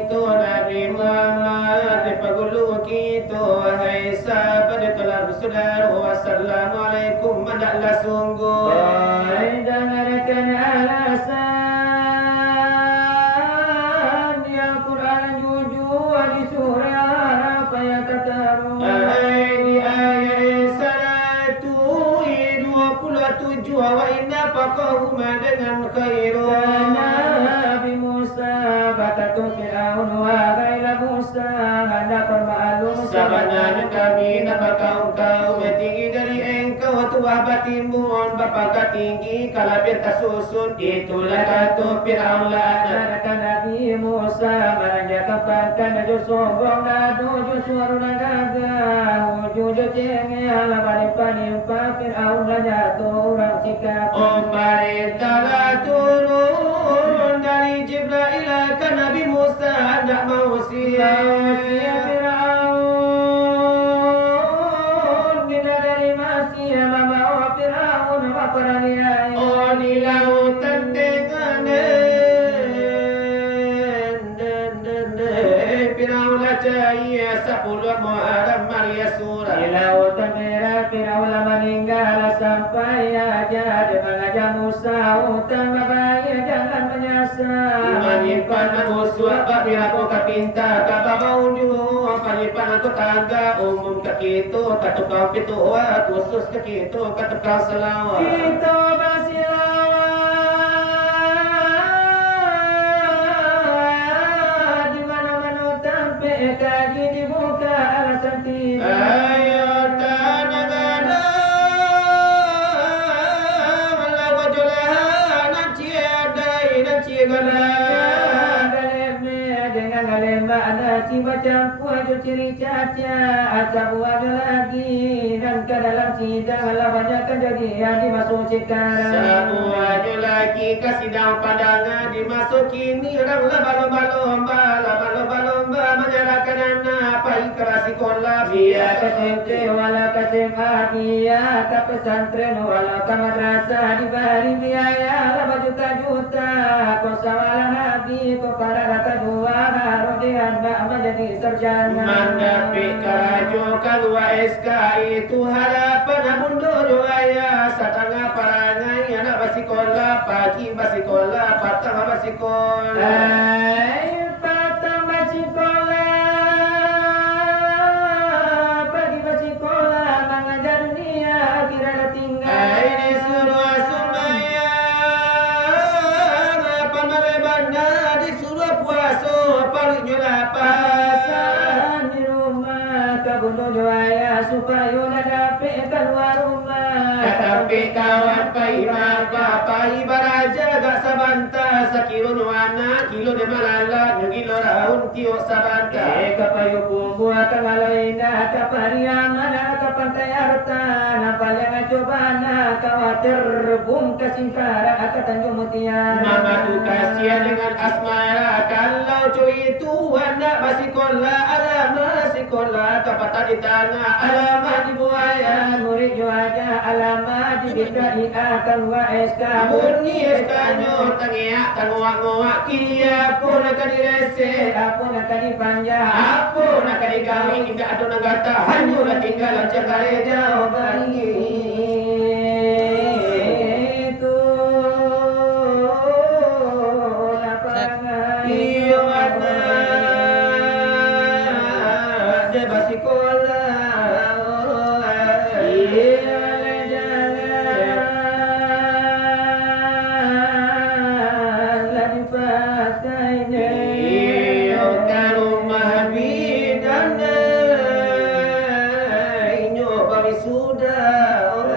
kita Nabi Muhammad pagulu kita hai sahabat telah saudara wassalamualaikum madaklah sungguh hai dengarkan alasan ya Quran jujur di surah apa yang katamu di ayat 127 wa inna faqahuma dengan khairun Nabi Musa batatul Fir'aun wa ghaila Musa hendak bermaklum Sabana kami napakau kau tinggi dari engkau tua batimun bapak tinggi kalau kita susun itulah kata Fir'aun Katakan Nabi Musa menanjakan ju sombong nadu ju suaruna gagah ju cengeng balik panimpa Fir'aun jatuh orang sikap Pemerintah turun dari Jibril ke Nabi Musa hendak mau siap Fir'aun kita dari masih membawa Fir'aun peralihan di lautan dengan Fir'aun cahaya 10 Muharram Maria surah di lautan merah Fir'aun meninggal sampai aja mengajak Musa utang bahaya jangan menyasar Manipan musuh apabila kau kapinta kata mau juga manipan aku tangga umum ke kita kata kau pitu khusus ke kita kata kau selawat kita bersilawat di mana-mana sampai kaji dibuka alasan tidak ayo tanagana malawajulah nanti ada nanti dengan lemba ada si macam wajah ciri caca asap ada lagi dan ke dalam sidang lah banyak kejadian dimasuk sekarang semua lagi ke sidang pandangan dimasuki ni orang lomba menyerahkan anak apa ikhlas sekolah biar ke SMP wala ke SMA dia ke pesantren wala ke madrasah diberi biaya lah berjuta-juta kau sawalan hati kau para rata dua harus dihandak menjadi sarjana mendapi karajo kalua SK itu harapan mundur ayah setengah parangai anak basikola pagi basikola patang basikola patang basikola pagi basikola mengajar dunia kira tinggal disuruh sembahyang pamaribanda disuruh puasa paling lapasan di rumah kabunuh doaya supaya udah dapat keluar rumah tapi kawan pai baraja gak sabanta sakilo nuana kilo de malala kilo raun tio sabanta kapayu kumbu akan ngalaina kapariangan ke pantai harta napal yang cobana khawatir bum kasingkara ke Tanjung Mutia mama tu kasihan dengan asmara kalau cuy itu anak masih kola alamat sekolah kapata di tanah alamat di buaya murid juaja alamat di DKI akan SK murni SK-nya tangiak tanguak-nguak kia pun akan direse apun akan dipanjang apa nak kali kami hingga ada negara hanyulah tinggal cakare jawaban itu lapangan iyo ada de basikola sudah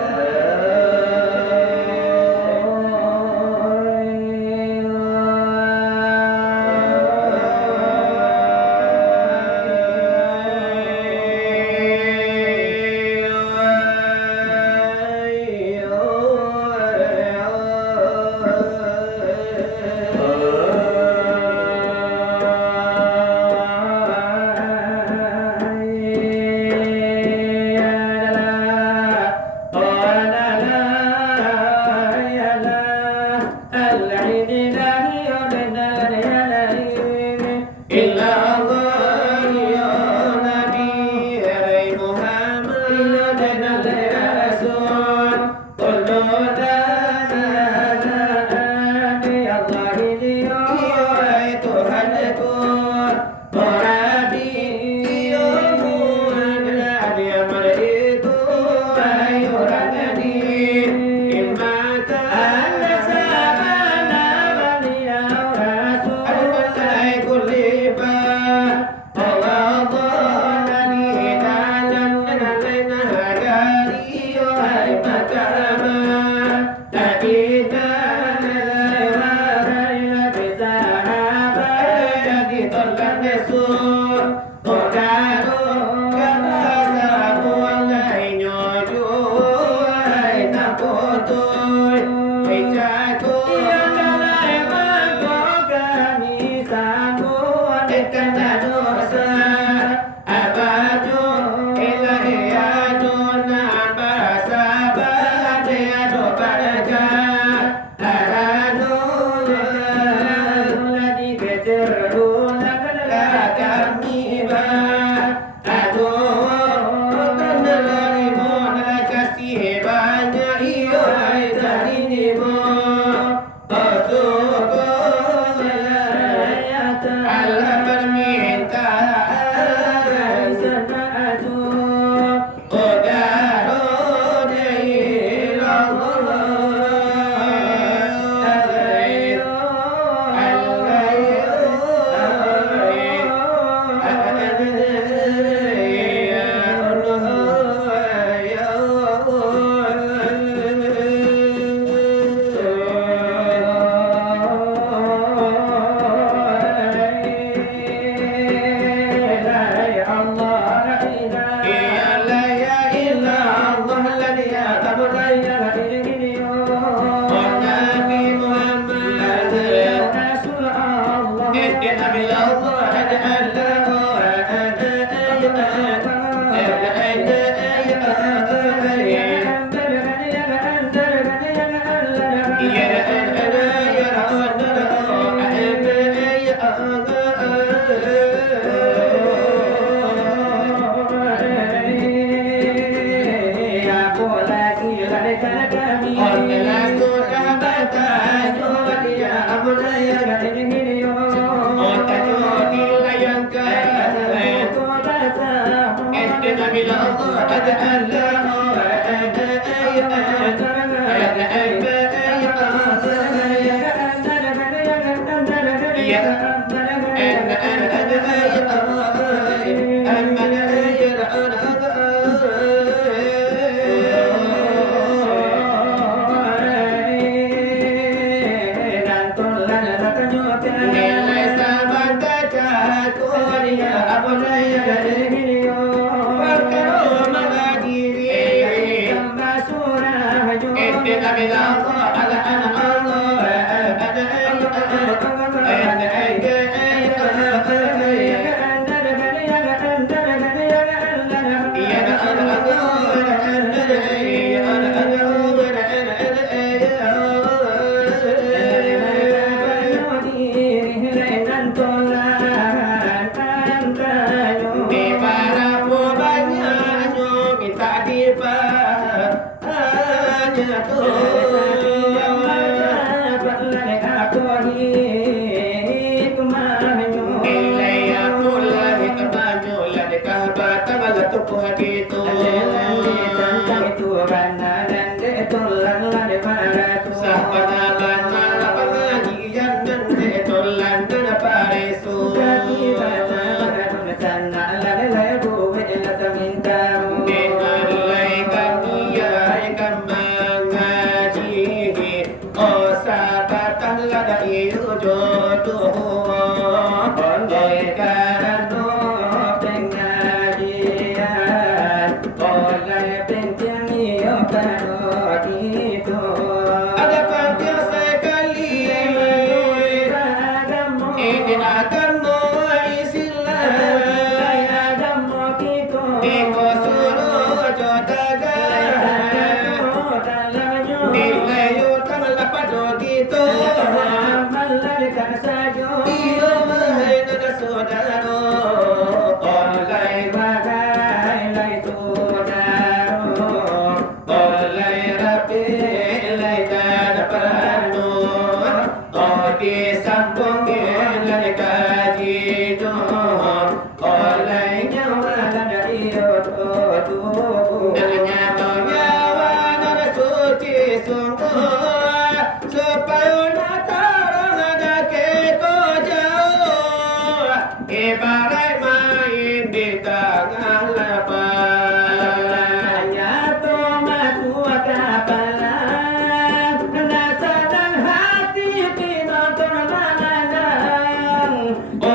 lan nesu odaro kabasa mulai nyoju ai napotoy ai jago kalai mangko kami sangguan ekana dosa abadu ilahi aduna bahasa bade ado baraja aranu lagi kecerdu kami ba aduh tanelari mon kasih banyak iyo ai dari nimo Asuko Allah permintaan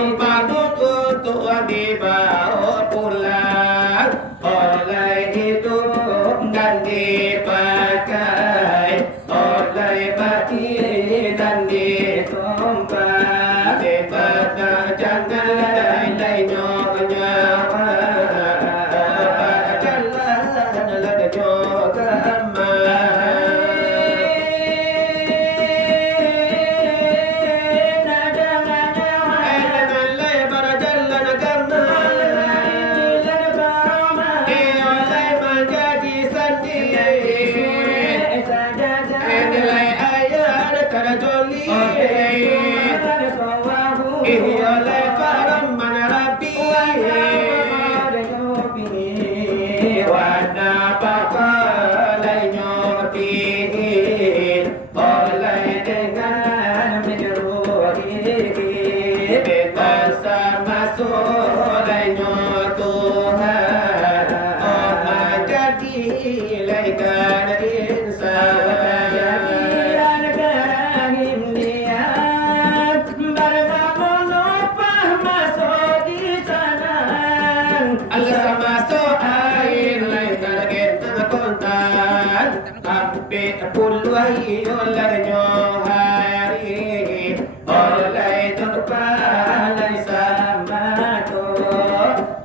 Odaro dibawa pulang oleh hidup dan dipakai oleh mati dan ditumpah di mata jangan lain nyawa jalan lada juga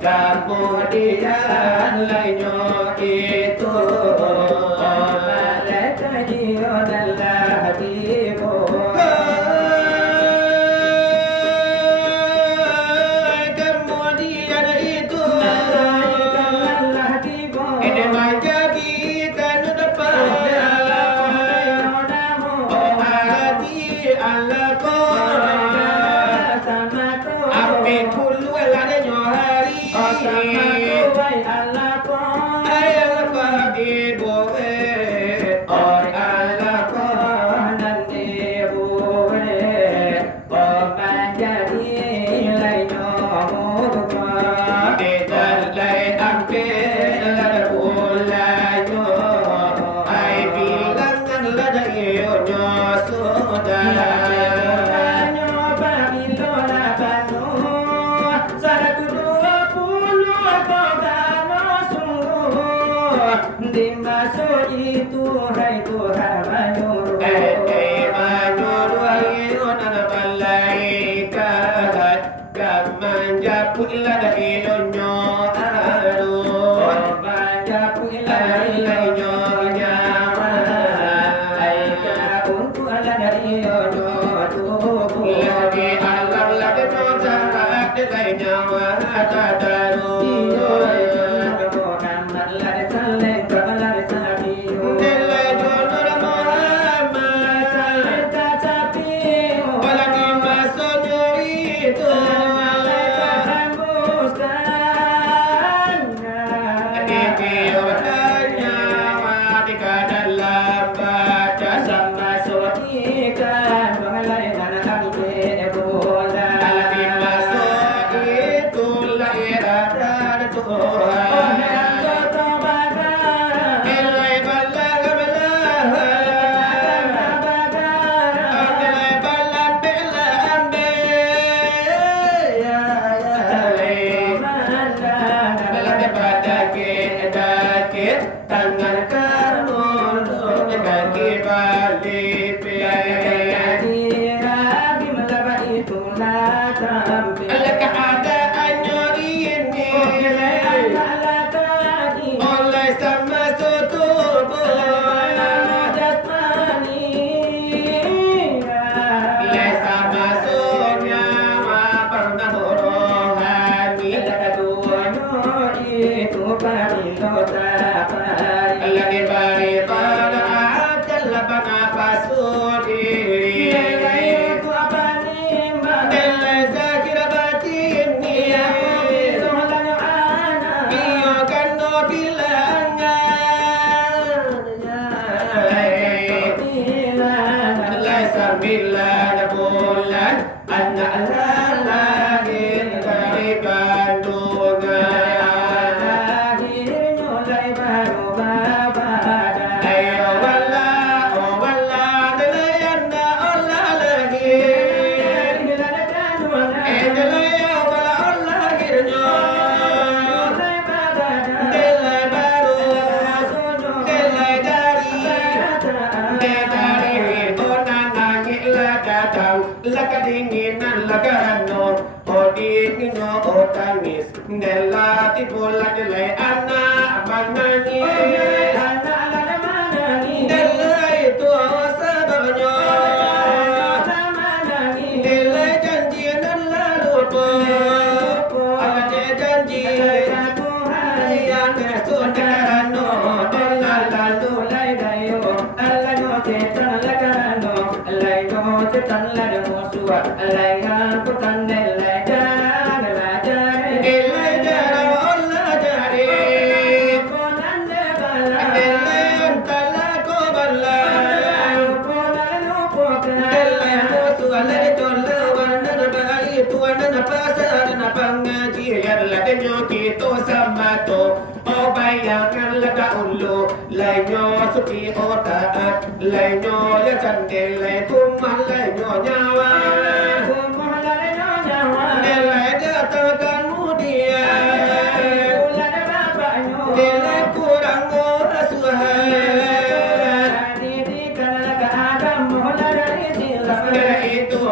kemudian lainnya itu malaikat adalah hatiku kemudian itu malaikat hatiku ini menjadikan depan oh hati Allahku api kulu ladanya hari dimasuk itu hai Tuhan menyuruh menyuruh malaikat menjaput lada ilonyo aduh menjaput ilonyo nyawa aikah untuk lada ilonyo tubuh lagi alam lagi notak dengan nyawa tadaru tangis Nela tipulah jelai anak manani anak ada mana ni Nela itu sebabnya Nela janji Nela lupa Apa janji Yang sudah no Nela lalu lai dayo Allah no setan la karano lai no setan la de musua lai aku tandai lai jara la jara Nela jara Allah jari konande bala Nela entala ko bala konande pokna Nela musuh Allah jolla warna bayi tuan pasar na pangaji yalla denyo kito samato o bayangan laga ulu lainyo suci otaat lainyo ya cande lai kumal lainyo nyawa kumala nyawa Nela katakan mudia ulah de bapaknya Nela kurang rasuhan di kana ka adam mola dari silap Nela itu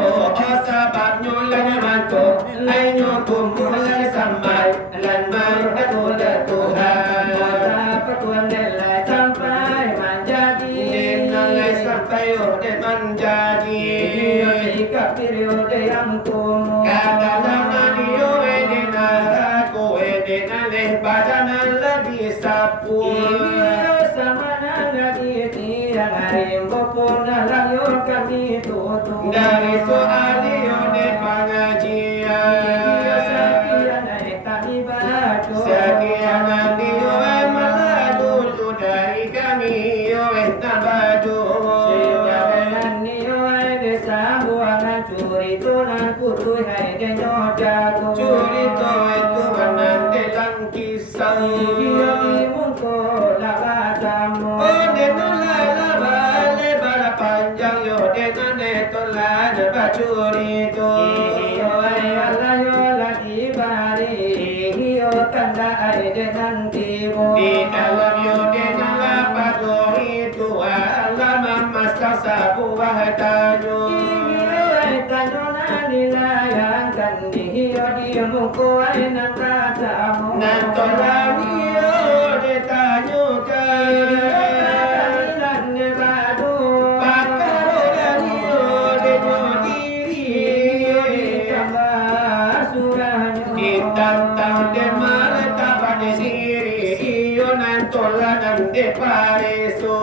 sebabnya lainyo mantu lainyo kumulai sampai lan markatulah Tuhan Patuan delai sampai menjadi Nalai sampai ode menjadi Jika periode yang kumuh Kata-kata dia ede naraku ede naleh badanan lebih sapu sama nana di tiang hari pun layu kami tutup Dari soal ode pengajian Sekian naik kami baju Sekian dia malah dulu dari kami ode nabadu curi tunan kutu hai de nyojago Curi to itu menanti lang kisah Iyo mungko laka samu Ode nulai labale bara panjang yo de nane tolak bacuri to Iyo ay Allah yo lagi bari Iyo tanda ay de nanti mo Di dalam yo de nalapa to itu Allah memasak sabu wahdanyo Iyo ay tanyo na nilayangkan Iyo di mungko ay nakasamu Nantolani yo de tanyo ka Pakarorani yo de nyodiri Ditantang de martaban siri iyo nantolan de pareso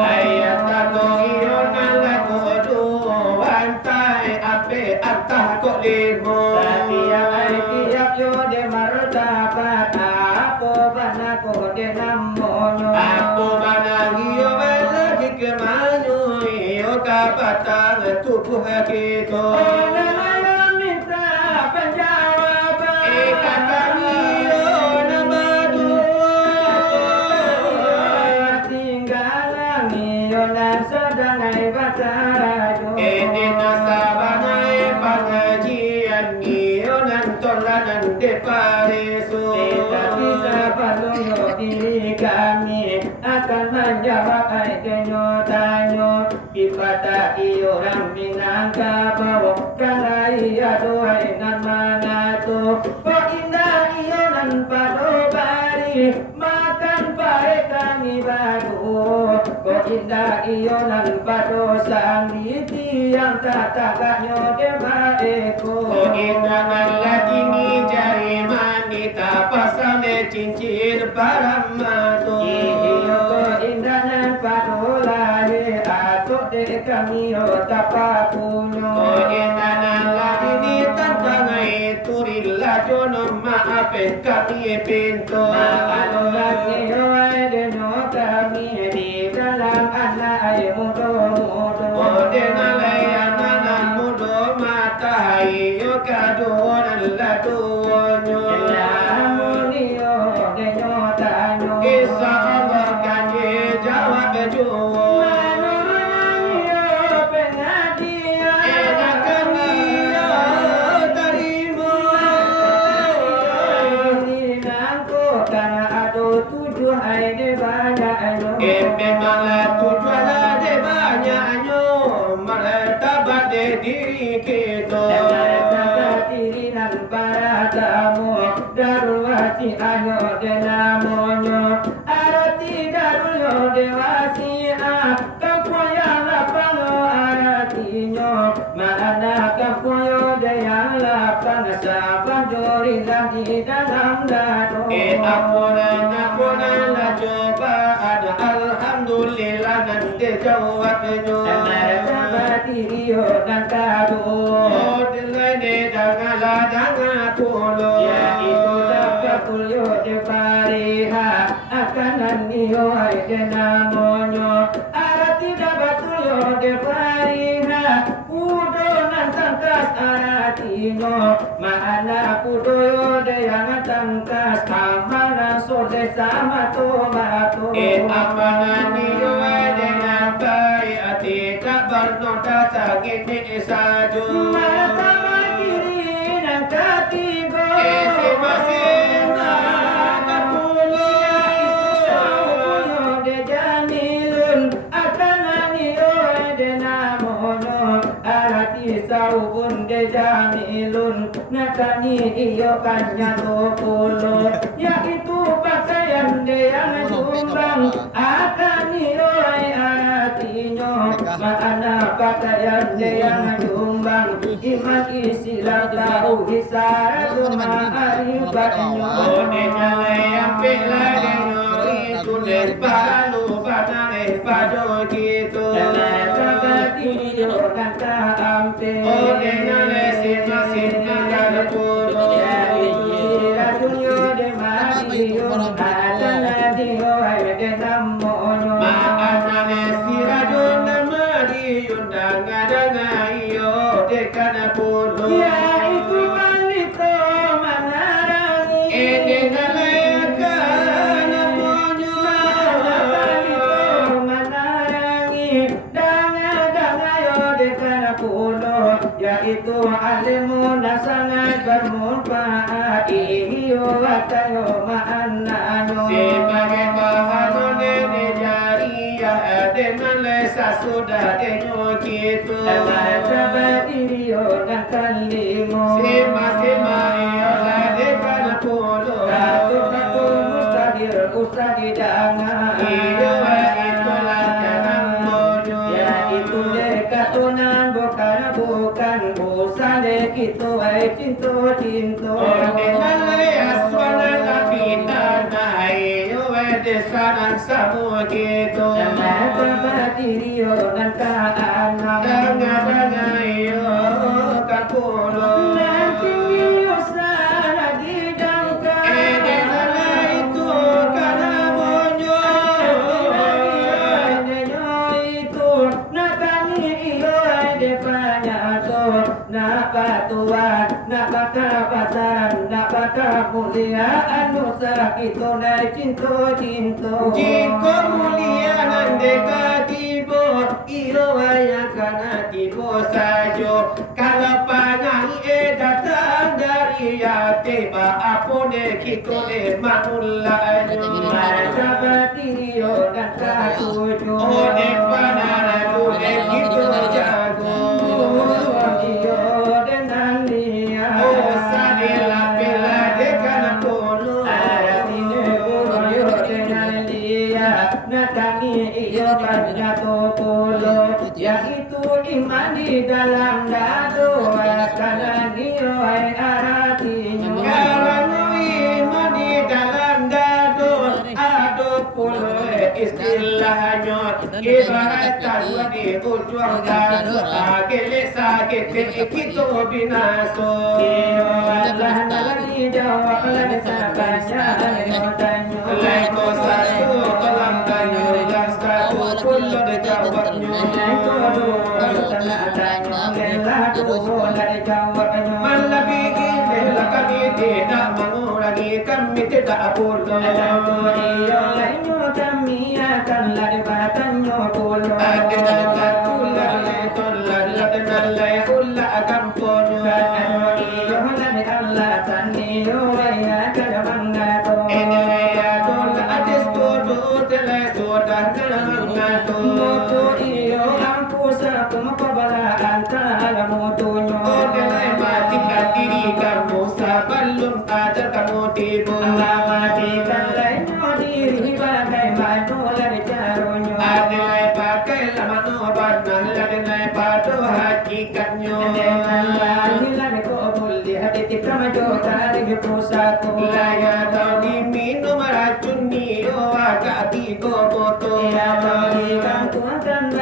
ayat tato iyo nalako do wantai ape atah kok lemo Apo banang iyo lagi kemanyo iyo kapatang tubuh kita Ikatan iyo nabadu Ini nasabanay pengajian iyo nantolan de pareso kami akan menjawab tanyo Ipata iyo orang Minangkabau Karena iya doai nan manato Kok indah iyo nan padobari Makan baik kami baru Kok indah iyo nan padosang di tiang tatakanyo debaeko Inangan lagi ni jari manita pasane cincin paramato Iyo indah nan padolari Atuk de kami o tapapunyo Inangan lagi ni tantangai turilla jono maafin kami pintu Kalau lagi hoai denyo kami di dalam anak ay mudo-mudo Odenalai anak mudo mata iyo kaduan laduonyo Lamunio denyo tanyo Isa Allah kan jawab juo Manurunyo pengadilan Enakan iyo tarimo Ini nangko karena ada 7 hari wasi ayo denamonyo arati darulyo dewasi kampuya lapano aratinya mana kampuyo deyang lapang sabang jori lagi dalam dado Ampuna la coba ada alhamdulillah nanti jawabnya Tirio dan kado Oh dilai dangala dangatulu Ya itu dapat tulio de pariha akan nanio ay de namonyo arati dapat tulio de pariha udo nan tangkas aratino maana pudoyo de yang tangkas amana sode sama tomato amana niyo de nabai ati kabarnota sakit ni saju mata diri nan katigo Masina kapulu de jamilun akanani de namono arati saubun de jamilun nakani iyo kanya topolo yaitu pakaian de yang sumbang akani aratinyo mana pakaian de yang sumbang iman isilah tahu hisara ma'arifatnya Oh nyalai ampe lagi nyori tulis palu padane pado gitu Oh nyalai sina kada pulu Maanane siradun namadi undang adanga iyo dekana pulu yaitu malito manarangi Nalayakan amonyo malito manarangi danga-dangayo dekana pulo yaitu alimu na sangat bermanfaat iyo atayo maanano Sebagai bahanun ini jariya dengan lesa sudah denyo gitu iyo dan kalimu Sema iyo ladekan pulu Katu mustahil ustadi jangan Iyo itulah jangan monyo Ya itu dekatunan bukan Busan dek itu cinto dengan leaswana lapitana Iyo desanan samu gitu Nama diriyo dan kaanak Danga iyo kan pulu Nanti usana didangkan itu karena monyo Kemuliaan nusa itu dari cinto Jika mulia nande katibo Iyo waya kana tibo sajo Kalau panyanyi datang dari yatiba Apone kitone manulah Martabat diriyo dan katujo Ode panara kune gitu jago Iyo dengan dia Oh sadila pila dekan polo Aratine buroyo dengan dia Nakani iyo banyak topolo Yaitu iman di dalam dado Karena iyo ay aratinyo Karanui mani dalam dado Ado polo istilahnya Ibarat tadua di ujung dado Agile sakit kita binaso Iyo Allah nalagi jawab lagi sabanya Yotanyo Leko satu dalam tanyo Dan satu polo dijawabnya Malabigin nila kami tidak mengurangi kami tidak polo Akan tular tular ladnalay ulla akan ponyo Enaya tola adis kodo tele soda ngato Odelay mati kadiri kamu sabalum ajar kamu tibo hakikatnya. Hilang kubul di hati kita maju tarik pusatku. Laya tau diminum racun nio agak tigo botol. Ya tadi kan tuan dan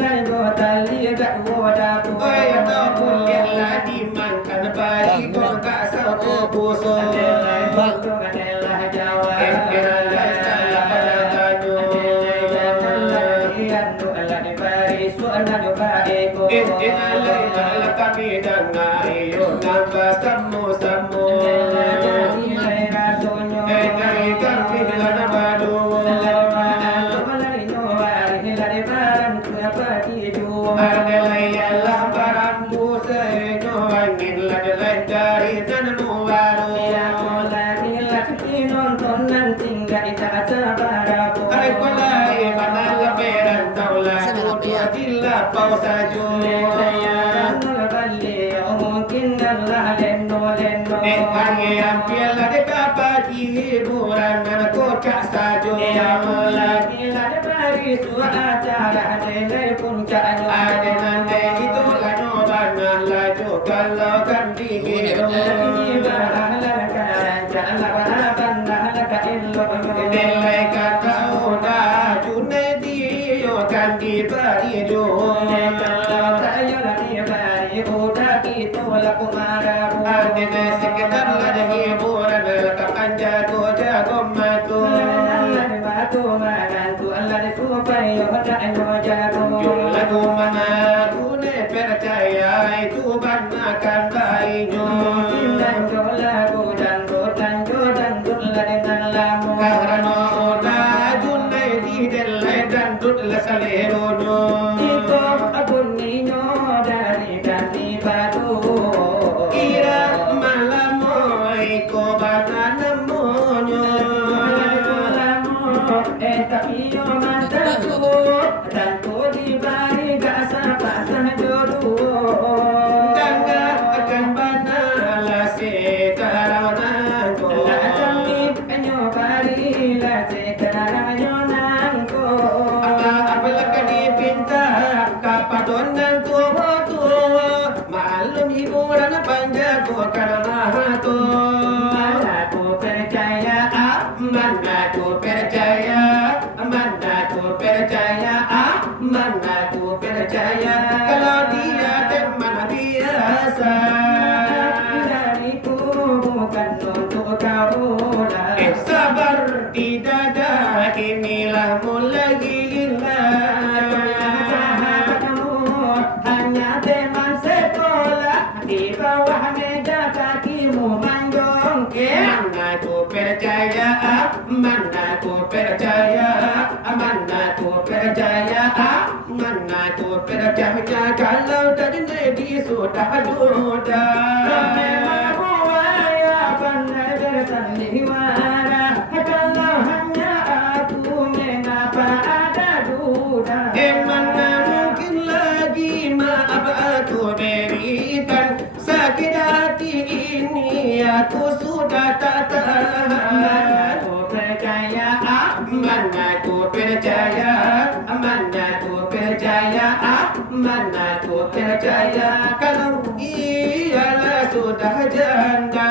lai botol lihat wadaku. Laya tau kuliah lah dimakan bayi kau gak satu busuk. Adalah Jawa. Adalah salah pada tanyo. Adalah kami dengar iyo nambah samu-samu. Kami lana baru. Adalah ialah barang busenyo angin adalah dari tanah baru. Ay kulay manalaperan taulah kudu dila pausajo. Kanye ambil ada kapat hiburan anak kak sajo. Ada nanti itu lano banah laju kalau kan dingin. Nilai kata udah junai dio kan diberi jo. Ada sekedar ada hiburan kapan jago matu. Lagu mana kune percaya itu banakan bayinya. Karena udah junai di delai dan dut lesalerono. Kira malam iko banana monyo. Tapi yo mantaku tanto di bari gasa pasang jodoh. Danga akan banala sekarang nangko. Apalagi dipinta kapadon dan tua malum hiburan panjago karena hatu. Mana ku percaya, mana ku percaya, mana ku percaya, mana ku percaya kalau dia teman biasa. Dariku bukan untuk kau lah. Sabar tidak ada inilah mulai hilang. Hanya teman sekolah di bawah meja kakimu menjongkel. Mana ku percaya, mana ku percaya, mana ku percaya, mana ku percaya kalau dari lady sudah duda. Memang buaya pandai bersandiwara. Kalau hanya aku mengapa ada duda. Mana mungkin lagi maaf aku berikan sakit hati ini aku sudah tak tahan. Mana ku percaya, Mana ku percaya, mana ku percaya, mana ku percaya kalau ialah sudah janda.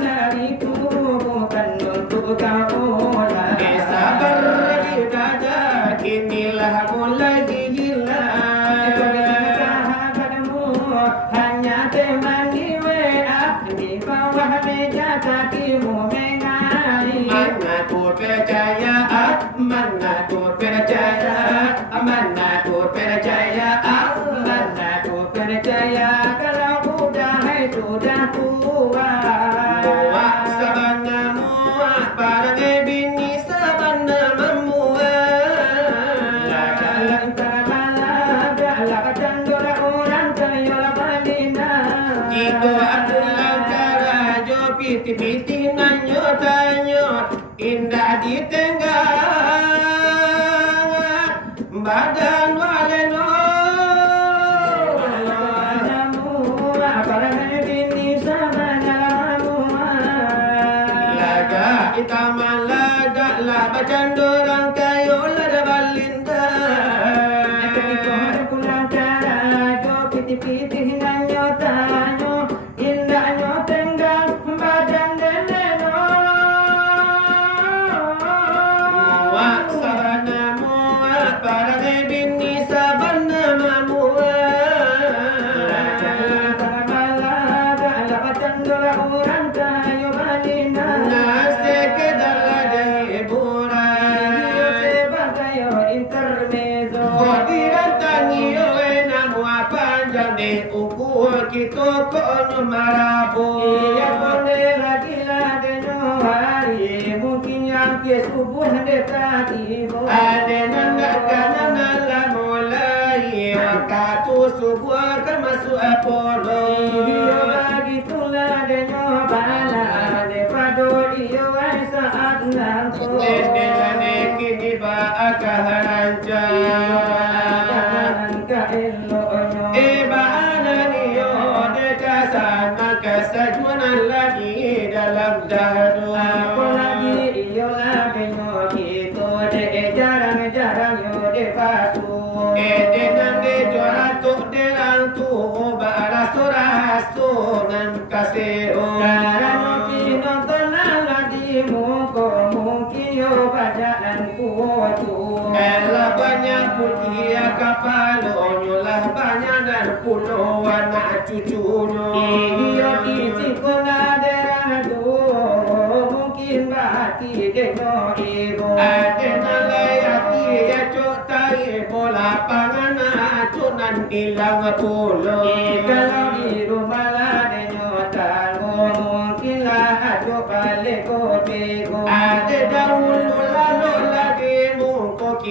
dariku bukan untuk kau lah. Sabar di dada inilah mulai hilang. Sahabatmu hanya teman di WA di bawah meja kakimu mengalir. Mana ku percaya, mana ku percaya, mana ku percaya, Mana ku percaya kalau sudah tua. muak sabana muak parang bini sabana memuak. Kalau balaga laga candora orang kayola balina. Iko aku langkara jo piti-piti nanyo tanyo indah di tengah badan waleno. Laga itamalaga laba candorang kayo lada balinda. pitih-pitih nanyo tanyo indahnya tenggang badan deneno Muak sabana muak para bini sabana muak Balaga alapatan dola orang kayo balina Nase kedala dan hiburan Sebagayo intermezzo Kodiran tangiyo namu panjang de uku kita konyo marabu Iya boleh lagi ladeno hari mungkin yang ke subuh dekati Ada nangga kanana la mulai waktu subuh kan masuk Apollo Iyo begitu ladeno bala depado iyo ay saat nangko Dendelane kini ba akaharancan ka elonyo Ibana niyo deka sana kesajuanan lagi dalam dadu Aku lagi iyo ladeno gitu de jarang-jarang yo de pasu Dengan de joratuk derang tu bara surasu nan kaseo Karena nonton lagi muko mungkin yo bacaan kuotu Ela banyak putih kapal onyolah banyak dan pulau anak cucunya Iyo isi kona derang tu mungkin bati deno ibu Ada nalayati ya cok tai bola pangan acunan hilang pulau Kalau di rumah